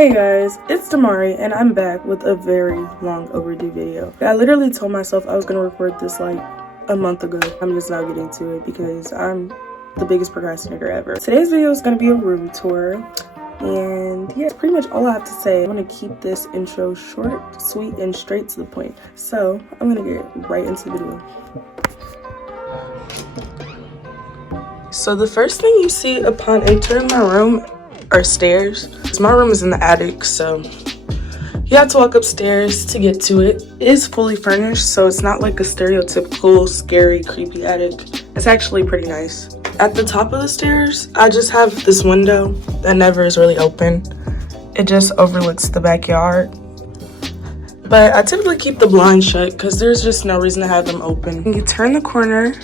Hey guys, it's Damari and I'm back with a very long overdue video. I literally told myself I was going to record this like a month ago. I'm just now getting to it because I'm the biggest procrastinator ever. Today's video is going to be a room tour, and yeah, pretty much all I have to say. I'm going to keep this intro short, sweet, and straight to the point. So I'm going to get right into the video. So the first thing you see upon entering my room are stairs. My room is in the attic, so you have to walk upstairs to get to it. It is fully furnished, so it's not like a stereotypical scary creepy attic. It's actually pretty nice. At the top of the stairs, I just have this window that never is really open. It just overlooks the backyard, but I typically keep the blinds shut because there's just no reason to have them open. When you turn the corner,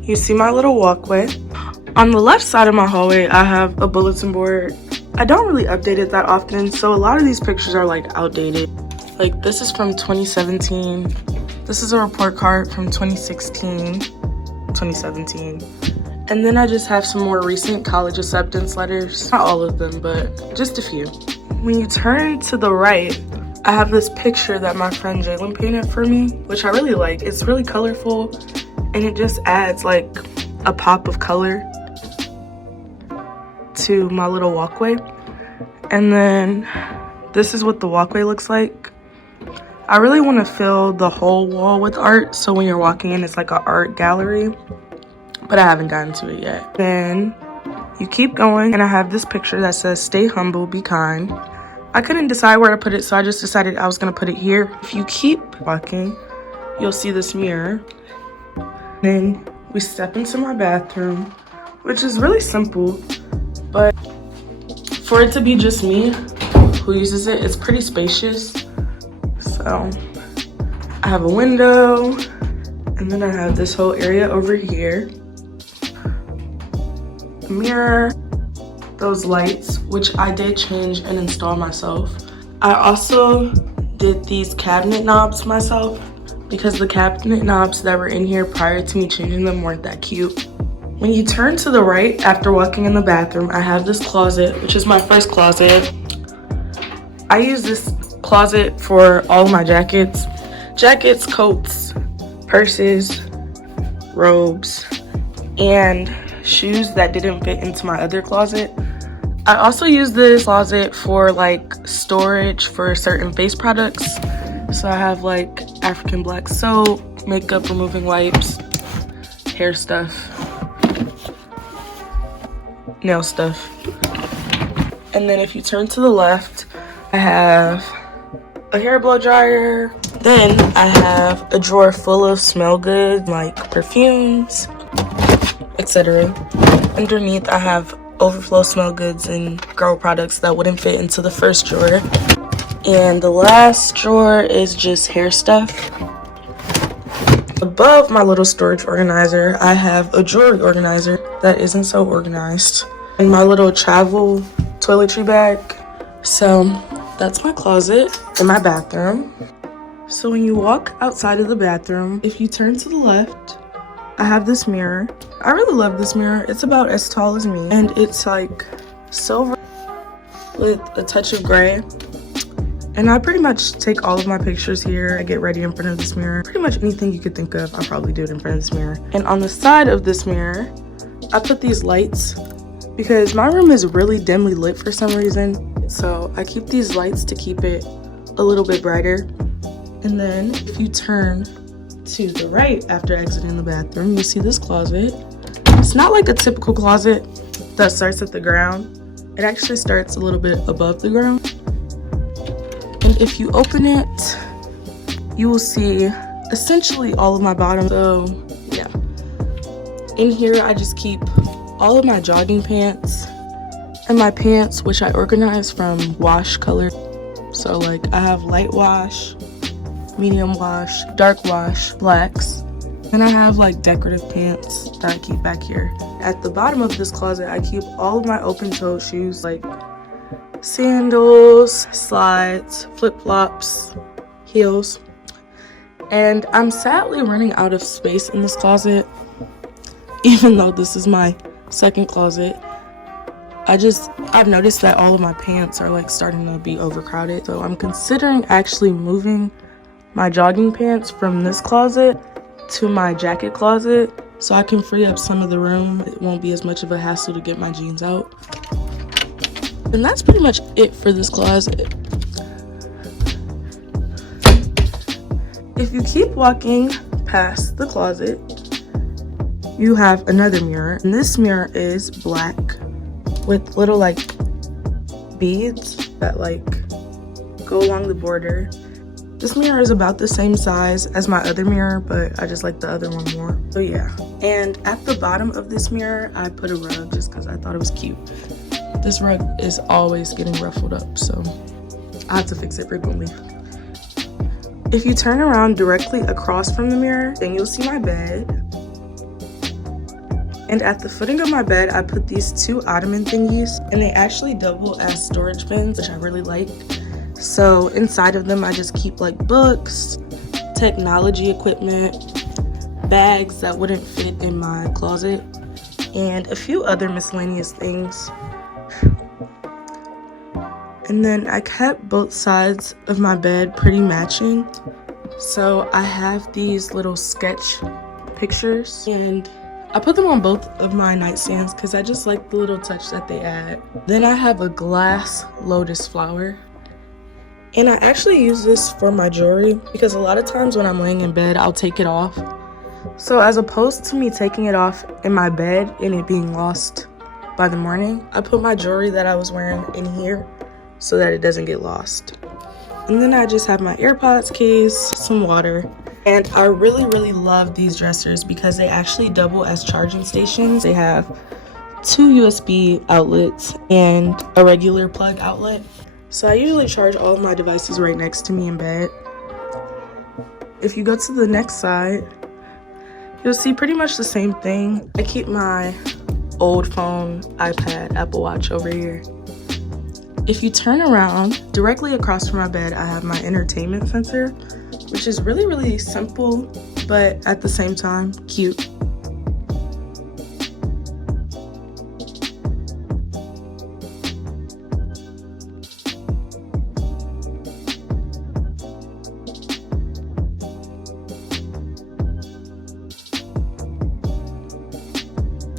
you see my little walkway. On the left side of my hallway, I have a bulletin board. I don't really update it that often, so a lot of these pictures are like outdated. Like this is from 2017. This is a report card from 2016, 2017. And then I just have some more recent college acceptance letters. Not all of them, but just a few. When you turn to the right, I have this picture that my friend Jalen painted for me, which I really like. It's really colorful and it just adds like a pop of color to my little walkway. And then this is what the walkway looks like. I really want to fill the whole wall with art, so when you're walking in, it's like an art gallery, but I haven't gotten to it yet. Then you keep going, and I have this picture that says stay humble, be kind. I couldn't decide where to put it, so I just decided I was gonna put it here. If you keep walking, you'll see this mirror. Then we step into my bathroom, which is really simple, but for it to be just me who uses it, it's pretty spacious. So I have a window, and then I have this whole area over here. A mirror, those lights, which I did change and install myself. I also did these cabinet knobs myself because the cabinet knobs that were in here prior to me changing them weren't that cute. When you turn to the right after walking in the bathroom, I have this closet, which is my first closet. I use this closet for all of my jackets, coats, purses, robes, and shoes that didn't fit into my other closet. I also use this closet for like storage for certain face products. So I have like African black soap, makeup removing wipes, hair stuff, nail stuff. And then if you turn to the left, I have a hair blow dryer. Then I have a drawer full of smell goods like perfumes, etc. Underneath I have overflow smell goods and girl products that wouldn't fit into the first drawer. And the last drawer is just hair stuff. Above my little storage organizer, I have a jewelry organizer that isn't so organized, and my little travel toiletry bag. So that's my closet and my bathroom. So when you walk outside of the bathroom, if you turn to the left, I have this mirror. I really love this mirror. It's about as tall as me, and it's like silver with a touch of gray. And I pretty much take all of my pictures here. I get ready in front of this mirror. Pretty much anything you could think of, I'll probably do it in front of this mirror. And on the side of this mirror, I put these lights because my room is really dimly lit for some reason. So I keep these lights to keep it a little bit brighter. And then if you turn to the right after exiting the bathroom, you see this closet. It's not like a typical closet that starts at the ground. It actually starts a little bit above the ground. And if you open it, you will see essentially all of my bottoms. So yeah, in here I just keep all of my jogging pants and my pants, which I organize from wash color. So like I have light wash, medium wash, dark wash, blacks, and I have like decorative pants that I keep back here. At the bottom of this closet, I keep all of my open-toed shoes, like sandals, slides, flip-flops, heels. And I'm sadly running out of space in this closet, even though this is my second closet. I've noticed that all of my pants are like starting to be overcrowded. So I'm considering actually moving my jogging pants from this closet to my jacket closet so I can free up some of the room. It won't be as much of a hassle to get my jeans out. And that's pretty much it for this closet. If you keep walking past the closet, you have another mirror, and this mirror is black with little like beads that like go along the border. This mirror is about the same size as my other mirror, but I just like the other one more. So yeah. And at the bottom of this mirror, I put a rug just because I thought it was cute. This rug is always getting ruffled up, so I have to fix it frequently. If you turn around directly across from the mirror, then you'll see my bed. And at the footing of my bed, I put these two ottoman thingies, and they actually double as storage bins, which I really like. So inside of them, I just keep like books, technology equipment, bags that wouldn't fit in my closet, and a few other miscellaneous things. And then I kept both sides of my bed pretty matching. So I have these little sketch pictures, and I put them on both of my nightstands because I just like the little touch that they add. Then I have a glass lotus flower. And I actually use this for my jewelry because a lot of times when I'm laying in bed, I'll take it off. So as opposed to me taking it off in my bed and it being lost by the morning, I put my jewelry that I was wearing in here so that it doesn't get lost. And then I just have my AirPods case, some water. And I really love these dressers because they actually double as charging stations. They have 2 USB outlets and a regular plug outlet. So I usually charge all of my devices right next to me in bed. If you go to the next side, you'll see pretty much the same thing. I keep my old phone, iPad, Apple Watch over here. If you turn around, directly across from my bed, I have my entertainment center, which is really simple, but at the same time, cute.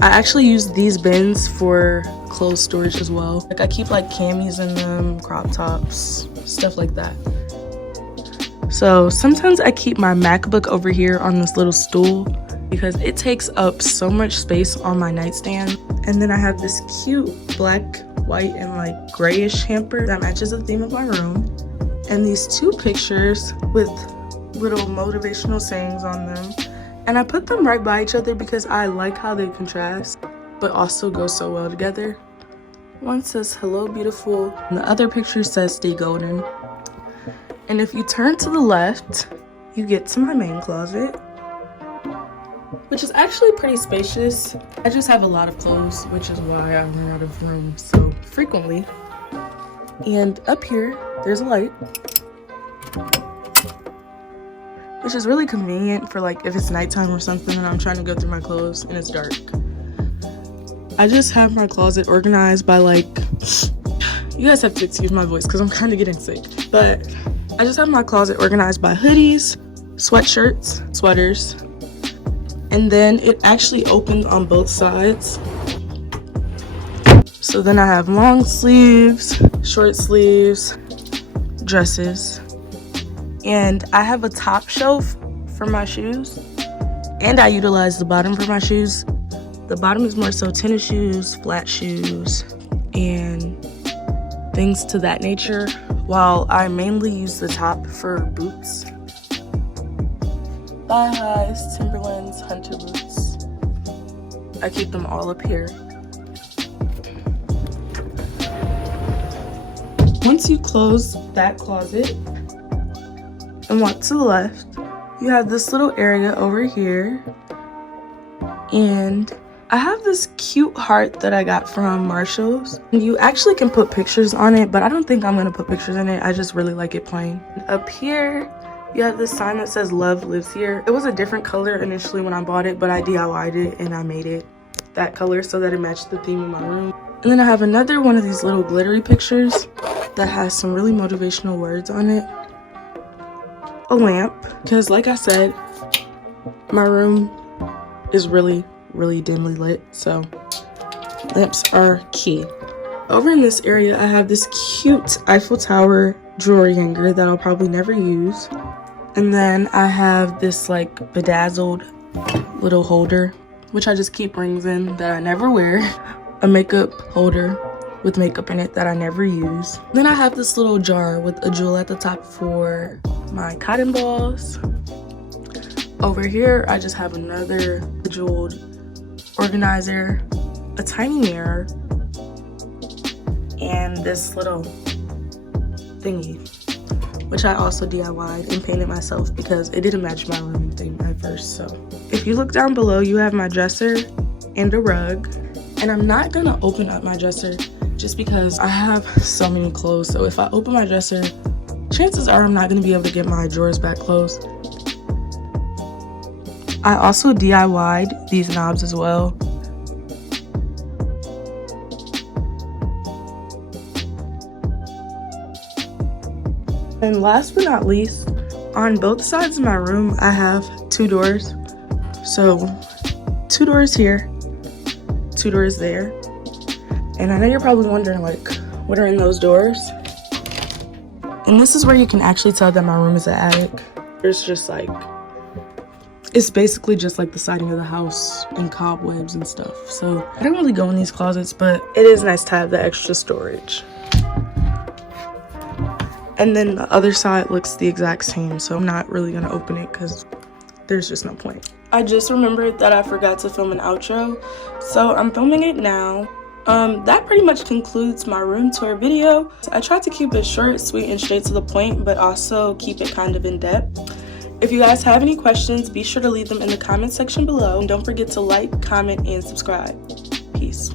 I actually use these bins for clothes storage as well. Like I keep like camis in them, crop tops, stuff like that. So sometimes I keep my MacBook over here on this little stool because it takes up so much space on my nightstand. And then I have this cute black, white, and like grayish hamper that matches the theme of my room. And these 2 pictures with little motivational sayings on them. And I put them right by each other because I like how they contrast, but also go so well together. One says, "Hello, beautiful," and the other picture says, "Stay golden." And if you turn to the left, you get to my main closet, which is actually pretty spacious. I just have a lot of clothes, which is why I run out of room so frequently. And up here, there's a light, which is really convenient for like if it's nighttime or something and I'm trying to go through my clothes and it's dark. I just have my closet organized by like, you guys have to excuse my voice because I'm kind of getting sick, but I just have my closet organized by hoodies, sweatshirts, sweaters, and then it actually opens on both sides. So then I have long sleeves, short sleeves, dresses, and I have a top shelf for my shoes, and I utilize the bottom for my shoes. The bottom is more so tennis shoes, flat shoes, and things to that nature, while I mainly use the top for boots. Thigh highs, Timberlands, hunter boots. I keep them all up here. Once you close that closet and walk to the left, you have this little area over here, and I have this cute heart that I got from Marshall's. You actually can put pictures on it, but I don't think I'm gonna put pictures in it. I just really like it plain. Up here, you have this sign that says "Love lives here." It was a different color initially when I bought it, but I DIY'd it and I made it that color so that it matched the theme of my room. And then I have another one of these little glittery pictures that has some really motivational words on it. A lamp, because like I said, my room is really dimly lit, so lamps are key. Over in this area, I have this cute Eiffel Tower jewelry hanger that I'll probably never use. And then I have this like bedazzled little holder, which I just keep rings in that I never wear. A makeup holder with makeup in it that I never use. Then I have this little jar with a jewel at the top for my cotton balls. Over here, I just have another jeweled organizer, a tiny mirror, and this little thingy, which I also DIY'd and painted myself because it didn't match my room thing at first. So if you look down below, you have my dresser and a rug. And I'm not gonna open up my dresser just because I have so many clothes. So if I open my dresser, chances are I'm not gonna be able to get my drawers back closed. I also DIY'd these knobs as well. And last but not least, on both sides of my room, I have 2 doors. So 2 doors here, 2 doors there. And I know you're probably wondering, like, what are in those doors? And this is where you can actually tell that my room is an attic. There's just like, it's basically just like the siding of the house and cobwebs and stuff. So I don't really go in these closets, but it is nice to have the extra storage. And then the other side looks the exact same, so I'm not really gonna open it because there's just no point. I just remembered that I forgot to film an outro, so I'm filming it now. That pretty much concludes my room tour video. I tried to keep it short, sweet, and straight to the point, but also keep it kind of in depth. If you guys have any questions, be sure to leave them in the comment section below. And don't forget to like, comment, and subscribe. Peace.